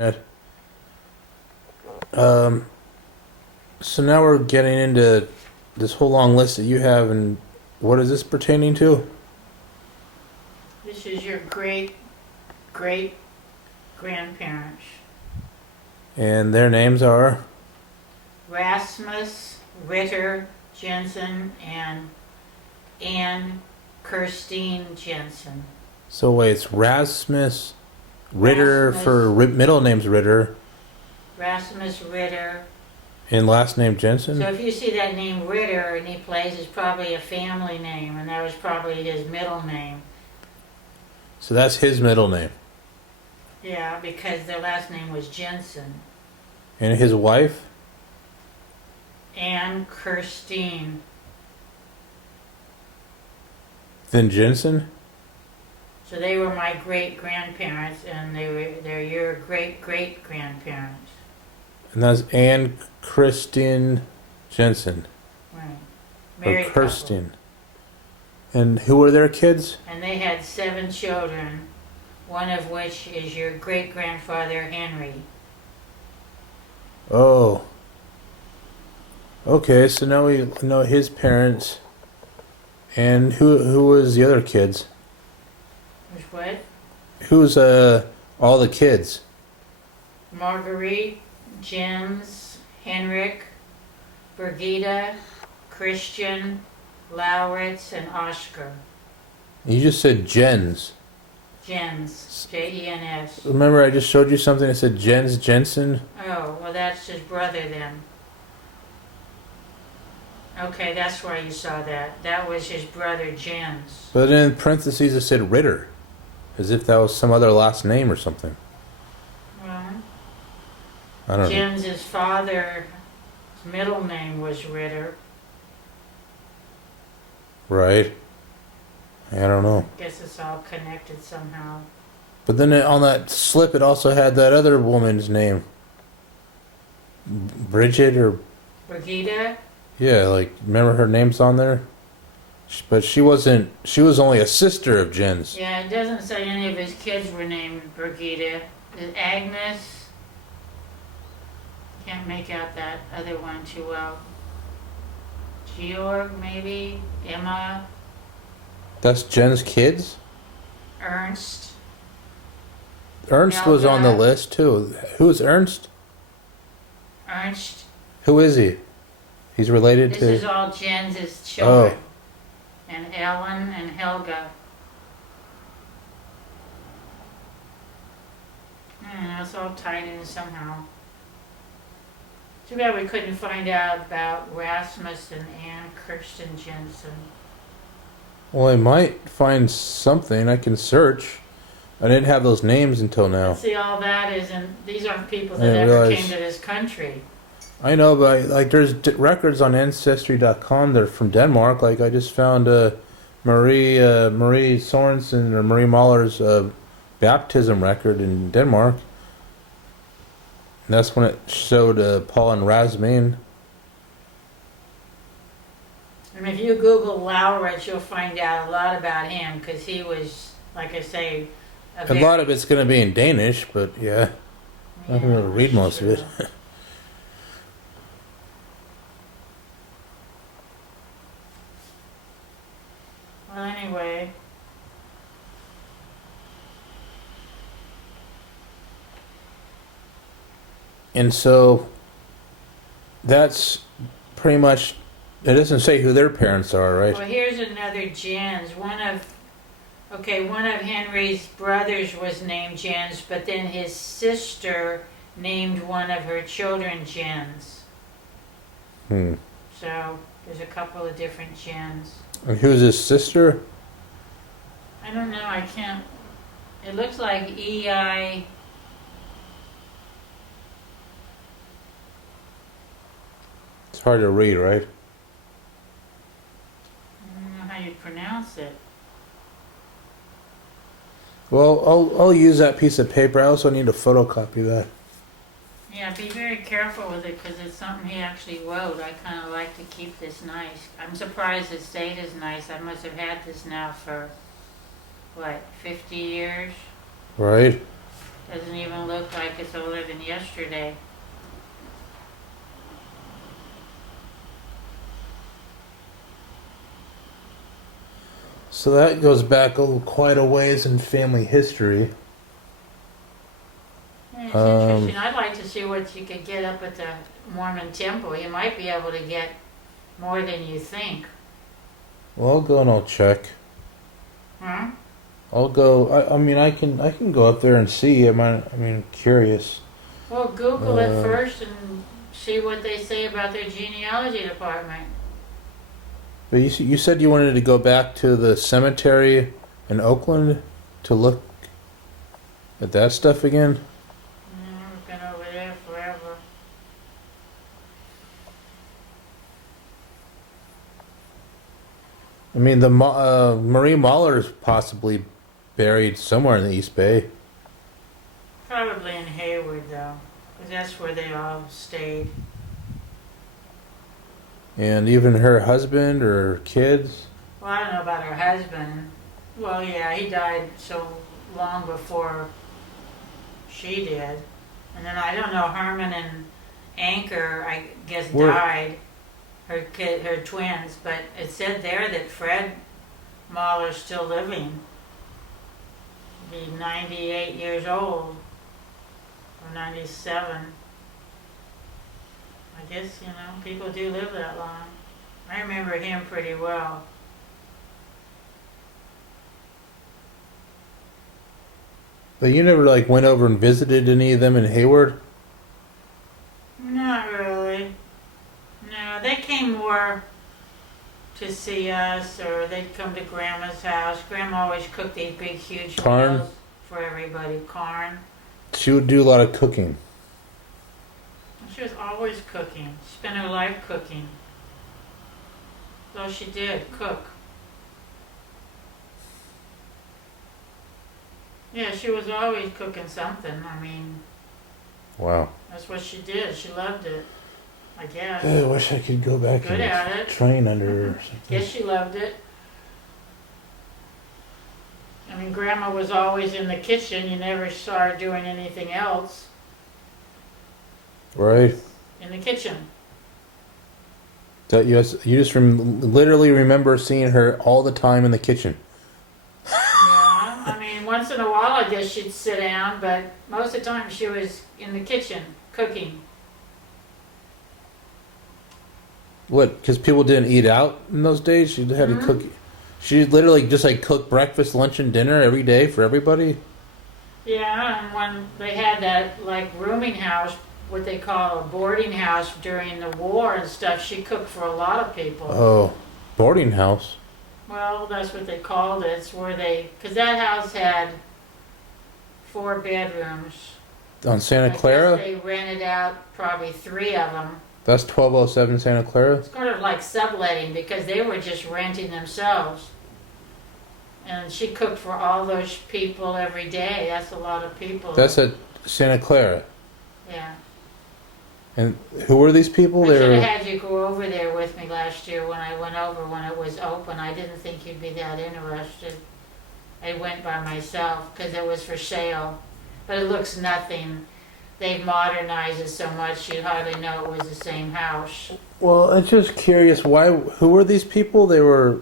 Ed. Um, so now we're getting into this whole long list that you have, and what is this pertaining to? This is your great great grandparents. And their names are. Rasmus Ritter Jensen and Anne Kirstine Jensen. So wait, it's Rasmus Ritter Rasmus, for middle name's Ritter, Rasmus Ritter. and last name Jensen. So if you see that name Ritter any place, it's probably a family name, and that was probably his middle name. So that's his middle name, Yeah, because their last name was Jensen. and his wife. Anne Kirstine. Then Jensen. So they were my great grandparents, and they're your great great grandparents. And that's Anne Christine Jensen. Right. Or Married couple. Kirsten. And who were their kids? And they had 7 children, one of which is your great grandfather Henry. Oh. Okay, so now we know his parents. And who was the other kids? Which what? Who's all the kids? Marguerite, Jens, Henrik, Birgitta, Christian, Lauritz, and Oscar. You just said Jens. Jens, Jens. Remember I just showed you something that said Jens Jensen? Oh, well that's his brother then. Okay, that's why you saw that. That was his brother Jens. But in parentheses it said Ritter. As if that was some other last name or something. Well, I don't know. Jens's father's middle name was Ritter. Right. I don't know. Guess it's all connected somehow. But then on that slip it also had that other woman's name. Bridget or... Birgitta? Yeah, like, remember her name's on there? But she wasn't... She was only a sister of Jen's. Yeah, it doesn't say any of his kids were named Birgitta. Is Agnes? Can't make out that other one too well. Georg, maybe? Emma? That's Jen's kids? Ernst? Ernst was on the Helga. list, too. Who's Ernst? Ernst? Who is he? He's related This to... is all Jens's children. Oh. And Ellen and Helga. It's all tied in somehow. Too bad we couldn't find out about Rasmus and Anne Kirsten Jensen. Well, I might find something. I can search. I didn't have those names until now. See, all that isn't, these aren't people I that didn't ever realize- came to this country. I know, but like, there's records on Ancestry.com that are from Denmark. Like, I just found Marie Sorensen or Marie Mahler's baptism record in Denmark. And that's when it showed Paul and Rasmin. And if you Google Lauritz, you'll find out a lot about him, because he was, like I say, A lot of it's going to be in Danish, but yeah, I'm not going to read most of it. Well, anyway. And so that's pretty much, it doesn't say who their parents are, right? Well, here's another Jens. One of Henry's brothers was named Jens, but then his sister named one of her children Jens. Hmm. So there's a couple of different Jens. And who's his sister? I don't know, I can't. It looks like E.I. It's hard to read, right? I don't know how you pronounce it. Well, I'll use that piece of paper. I also need to photocopy that. Yeah, be very careful with it because it's something he actually wrote. I kind of like to keep this nice. I'm surprised it stayed as nice. I must have had this now for, what, 50 years? Right? Doesn't even look like it's older than yesterday. So that goes back quite a ways in family history. Yeah, it's interesting. I'd like to see what you could get up at the Mormon temple. You might be able to get more than you think. Well, I'll go and I'll check. Huh? I'll go. I mean, I can go up there and see. I mean, curious. Well, Google it first and see what they say about their genealogy department. But you said you wanted to go back to the cemetery in Oakland to look at that stuff again. I've been over there forever. I mean, the Marie Mahler's possibly buried somewhere in the East Bay. Probably in Hayward, though, because that's where they all stayed. And even her husband or kids. Well, I don't know about her husband. Well, yeah, he died so long before she did. And then I don't know, Herman and Anchor, I guess, died. Her twins. But it said there that Fred Mahler's still living. Be 98 years old. Or 97. I guess, people do live that long. I remember him pretty well. But you never went over and visited any of them in Hayward? Not really. No, they came more to see us, or they'd come to Grandma's house. Grandma always cooked these big, huge meals for everybody. Corn. She would do a lot of cooking. She was always cooking. She spent her life cooking. So she did, cook. Yeah, she was always cooking something. I mean, Wow. that's what she did. She loved it, I guess. I wish I could go back Good at it. and train under her or something. Yes, she loved it. I mean, Grandma was always in the kitchen. You never saw her doing anything else Right. in the kitchen. That you just literally remember seeing her all the time in the kitchen. Yeah, I mean, once in a while, I guess she'd sit down, but most of the time she was in the kitchen cooking. What? Because people didn't eat out in those days. She had to cook. She literally just cook breakfast, lunch, and dinner every day for everybody. Yeah, and when they had that rooming house, what they call a boarding house during the war and stuff, she cooked for a lot of people. Oh, boarding house. Well, that's what they called it. It's where because that house had 4 bedrooms. On Santa I guess Clara. they rented out probably 3 of them. That's 1207 Santa Clara. It's sort of like subletting because they were just renting themselves. And she cooked for all those people every day. That's a lot of people. That's at Santa Clara. Yeah. And who were these people? I They should were. have had you go over there with me last year when I went over when it was open. I didn't think you'd be that interested. I went by myself because it was for sale. But it looks nothing. They've modernized it so much you hardly know it was the same house. Well, I'm just curious. Who were these people? They were